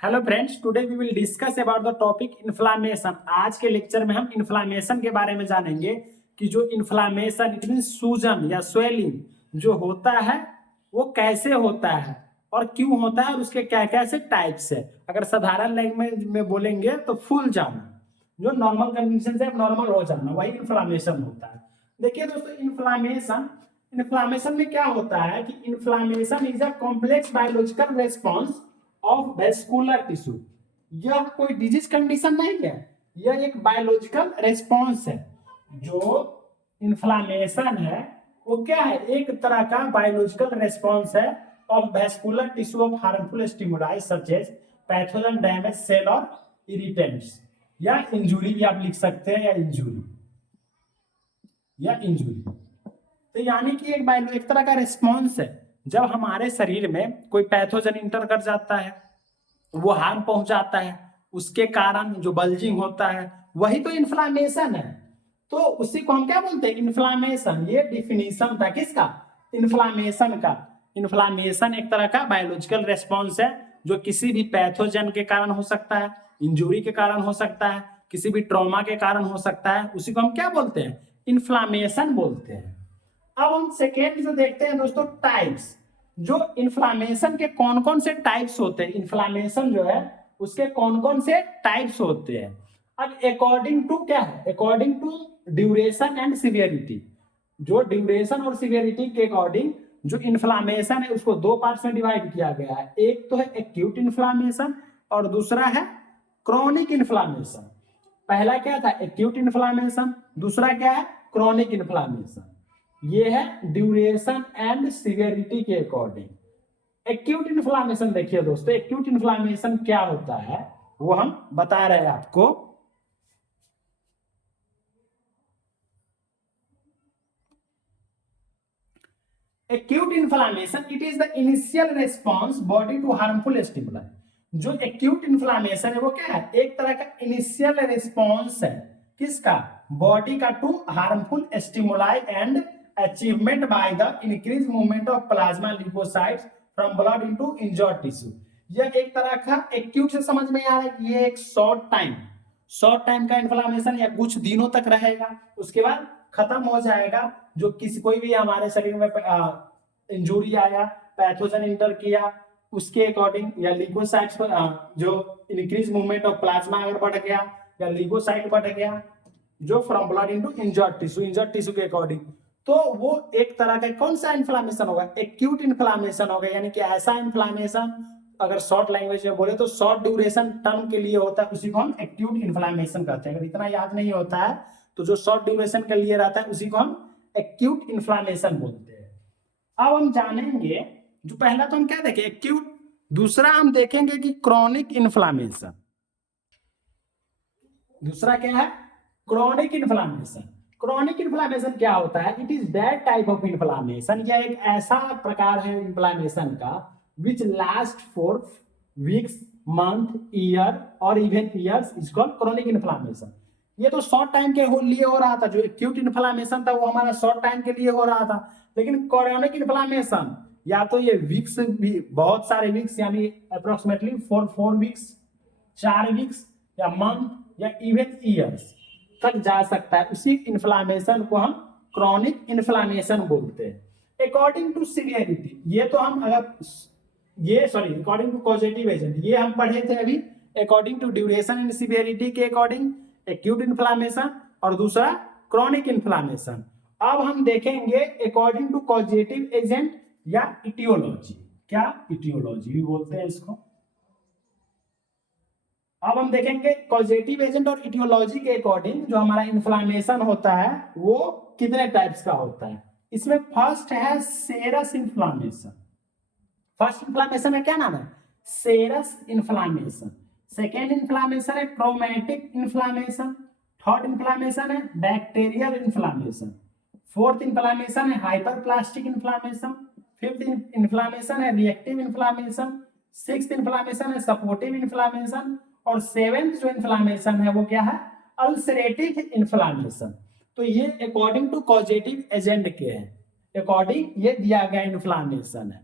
Hello friends, today we will discuss about the topic inflammation. आज के lecture में हम इन्फ्लामेशन के बारे में जानेंगे कि जो इन्फ्लामेशन इट मीन सूजन या स्वेलिंग जो होता है वो कैसे होता है और क्यों होता है और उसके क्या क्या से टाइप्स है। अगर साधारण लैंग्वेज में बोलेंगे तो फूल जाना, जो नॉर्मल कंडीशन से नॉर्मल हो जाना, वही इन्फ्लामेशन होता है। देखिए दोस्तों, इन्फ्लामेशन इन्फ्लामेशन में क्या होता है कि inflammation is a complex biological response of vascular tissue. यह कोई डिजीज कंडीशन नहीं है, यह एक बायोलॉजिकल रेस्पॉन्स है। जो इन्फ्लामेशन है वो क्या है, एक तरह का बायोलॉजिकल रेस्पॉन्स है of vascular tissue of harmful stimuli such as pathogen, damage cell और इरिटेंट्स, या इंजुरी भी आप लिख सकते हैं, या इंजुरी। तो यानी कि एक तरह का रिस्पॉन्स है। जब हमारे शरीर में कोई पैथोजन इंटर कर जाता है, वो हार्म पहुंचाता है, उसके कारण जो बल्जिंग होता है वही तो इन्फ्लामेशन है। तो उसी को हम क्या बोलते हैं, इन्फ्लामेशन। ये डिफिनीशन था किसका, इन्फ्लामेशन का। इन्फ्लामेशन एक तरह का बायोलॉजिकल रेस्पॉन्स है जो किसी भी पैथोजन के कारण हो सकता है, इंजुरी के कारण हो सकता है, किसी भी ट्रॉमा के कारण हो सकता है। उसी को हम क्या बोलते हैं, इन्फ्लामेशन बोलते हैं। अब हम सेकेंड जो देखते हैं दोस्तों, टाइप्स। जो इन्फ्लामेशन के कौन कौन से टाइप्स होते हैं, इन्फ्लामेशन जो है उसके कौन कौन से टाइप्स होते हैं। अब अकॉर्डिंग टू क्या है, according to duration and severity. जो ड्यूरेशन और सिवियरिटी के अकॉर्डिंग जो इन्फ्लामेशन है उसको दो पार्ट्स में डिवाइड किया गया है। एक तो है एक्यूट इन्फ्लामेशन और दूसरा है क्रॉनिक इन्फ्लामेशन। पहला क्या था, एक्यूट इन्फ्लामेशन, दूसरा क्या है, क्रॉनिक इन्फ्लामेशन। ये है ड्यूरेशन एंड सिवियरिटी के अकॉर्डिंग। एक्यूट इन्फ्लामेशन देखिए दोस्तों, एक्यूट इन्फ्लामेशन क्या होता है वो हम बता रहे हैं आपको। Acute inflammation it is the initial response body to harmful stimuli. जो एक्यूट इन्फ्लामेशन है वो क्या है, एक तरह का इनिशियल रेस्पॉन्स है किसका, बॉडी का to harmful stimuli and achievement by the increase movement of plasma leukocytes from blood into injured tissue. यह एक तरह का एक्यूट से समझ में आ रहा है कि ये एक शॉर्ट टाइम का इन्फ्लामेशन या कुछ दिनों तक रहेगा, उसके बाद खत्म हो जाएगा। जो किसी कोई भी हमारे शरीर में इंजुरी आया, पैथोजन इंटर किया, उसके अकॉर्डिंग या ल्यूकोसाइट्स पर जो इंक्रीज मूवमेंट ऑफ प्लाज्मा अगर बढ़ गया या ल्यूकोसाइट बढ़ गया, जो from blood into injured tissue के अकॉर्डिंग, तो वो एक तरह का कौन सा इन्फ्लामेशन होगा, एक्यूट इन्फ्लामेशन होगा। यानी कि ऐसा इन्फ्लामेशन, अगर शॉर्ट लैंग्वेज में बोले तो शॉर्ट ड्यूरेशन टर्म के लिए होता है, उसी को हम एक्यूट इन्फ्लामेशन कहते हैं। अगर इतना याद नहीं होता है तो जो शॉर्ट ड्यूरेशन के लिए रहता है उसी को हम एक्यूट इन्फ्लामेशन बोलते हैं। अब हम जानेंगे, जो पहला तो हम क्या देखें, एक्यूट। दूसरा हम देखेंगे कि क्रॉनिक इन्फ्लामेशन। दूसरा क्या है, क्रॉनिक इन्फ्लामेशन। क्रॉनिक इन्फ्लामेशन क्या होता है, it is that type of inflammation, यह एक ऐसा प्रकार है इन्फ्लामेशन का which last for weeks, month, year और even years, is called chronic inflammation. ये तो शॉर्ट टाइम के लिए हो रहा था, जो एक्यूट इन्फ्लामेशन था वो हमारा शॉर्ट टाइम के लिए हो रहा था। लेकिन क्रॉनिक इन्फ्लामेशन या तो ये वीक्स भी, बहुत सारे वीक्स यानी अप्रोक्सीमेटली 4 वीक्स, 4 वीक्स या मंथ या इवन ईयर्स तक जा सकता है। उसी इन्फ्लामेशन को हम क्रॉनिक इन्फ्लामेशन बोलते हैं। अकॉर्डिंग टू सीवियरिटी, ये तो हम अगर अकॉर्डिंग टू कॉजेटिव एजेंट ये हम पढ़े थे अभी। According to duration and severity के अकॉर्डिंग एक्यूट इन्फ्लामेशन और दूसरा क्रॉनिक इन्फ्लामेशन। अब हम देखेंगे अकॉर्डिंग टू कॉजेटिव एजेंट या इटियोलॉजी। क्या, इटियोलॉजी भी बोलते हैं इसको। अब हम देखेंगे कॉजेटिव एजेंट और इटियोलॉजी के अकॉर्डिंग जो हमारा इन्फ्लामेशन होता है वो कितने टाइप्स का होता है। इसमें फर्स्ट है सेरस इन्फ्लामेशन। फर्स्ट इन्फ्लामेशन है, क्या नाम है, सेरस इन्फ्लामेशन। सेकेंड इन्फ्लामेशन है ट्रोमेटिक इन्फ्लामेशन। थर्ड इन्फ्लामेशन है बैक्टीरियल इन्फ्लामेशन। फोर्थ इन्फ्लामेशन है हाइपरप्लास्टिक इन्फ्लामेशन। फिफ्थ इन्फ्लामेशन है रिएक्टिव इन्फ्लामेशन। सिक्स्थ इन्फ्लामेशन है सपोर्टिव इन्फ्लामेशन और सेवेंथ जो इन्फ्लामेशन है वो क्या है, अल्सरेटिव इन्फ्लामेशन। तो ये अकॉर्डिंग टू कॉजेटिव एजेंट के हैं, अकॉर्डिंग ये दिया गया इन्फ्लामेशन है।